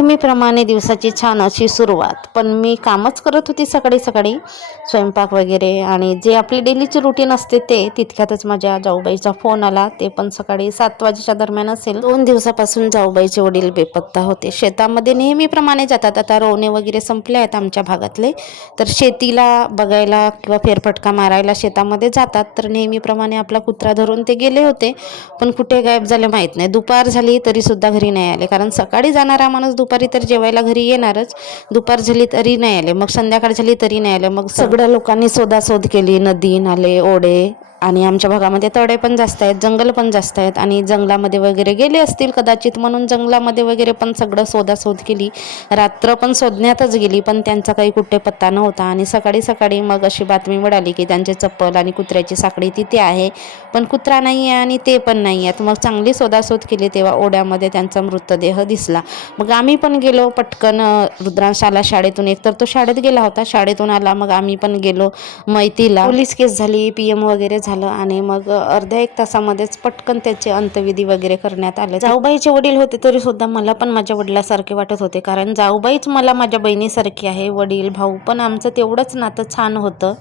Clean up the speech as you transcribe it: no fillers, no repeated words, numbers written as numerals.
नेहमीप्रमाणे दिवसाची छान अशी सुरुवात. पण मी कामच करत होती सकाळी सकाळी, स्वयंपाक वगैरे, आणि जे आपली डेलीची रुटीन असते ते तितक्यातच माझ्या जाऊबाईचा फोन आला. ते पण सकाळी 7 वाजेच्या दरम्यान असेल. 2 दिवसापासून जाऊबाईचे वडील बेपत्ता होते. शेतामध्ये नेहमीप्रमाणे जातात. आता रोवणे वगैरे संपले आहेत आमच्या भागातले, तर शेतीला बघायला किंवा फेरफटका मारायला शेतामध्ये जातात. तर नेहमीप्रमाणे आपला कुत्रा धरून ते गेले होते, पण कुठे गायब झाले माहीत नाही. दुपार झाली तरीसुद्धा घरी नाही आले, कारण सकाळी जाणारा माणूस दुपारी तर जेवायला घरी येणारच. दुपार झाली तरी नाही आले, मग संध्याकाळ झाली तरी नाही आले. मग सगळ्या लोकांनी शोधाशोध केली, नदी नाले ओढे, आणि आमच्या भागामध्ये तडे पण जास्त आहेत, जंगल पण जास्त आहेत, आणि जंगलामध्ये वगैरे गेले असतील कदाचित, म्हणून जंगलामध्ये वगैरे पण सगळं शोधाशोध केली. रात्र पण शोधण्यातच गेली, पण त्यांचा काही कुठे पत्ता नव्हता. आणि सकाळी सकाळी मग अशी बातमी मिळाली की त्यांचे चप्पल आणि कुत्र्याची साखळी तिथे आहे, पण कुत्रा नाही आहे आणि ते पण नाही आहेत. मग चांगली शोधाशोध केली तेव्हा ओढ्यामध्ये त्यांचा मृतदेह दिसला. मग आम्ही पण गेलो पटकन. रुद्रांश आला शाळेतून, एकतर तो शाळेत गेला होता, शाळेतून आला, मग आम्ही पण गेलो मैतीला. पोलीस केस झाली, PM वगैरे झालं, आणि मग अर्ध्या 1 तासामध्येच पटकन त्याचे अंत्यविधी वगैरे करण्यात आले. जाऊबाईचे वडील होते तरी सुद्धा मला पण माझ्या वडिलासारखे वाटत होते, कारण जाऊबाईच मला माझ्या बहिणीसारखी आहे. वडील भाऊ पण आमचं तेवढंच नातं छान होतं.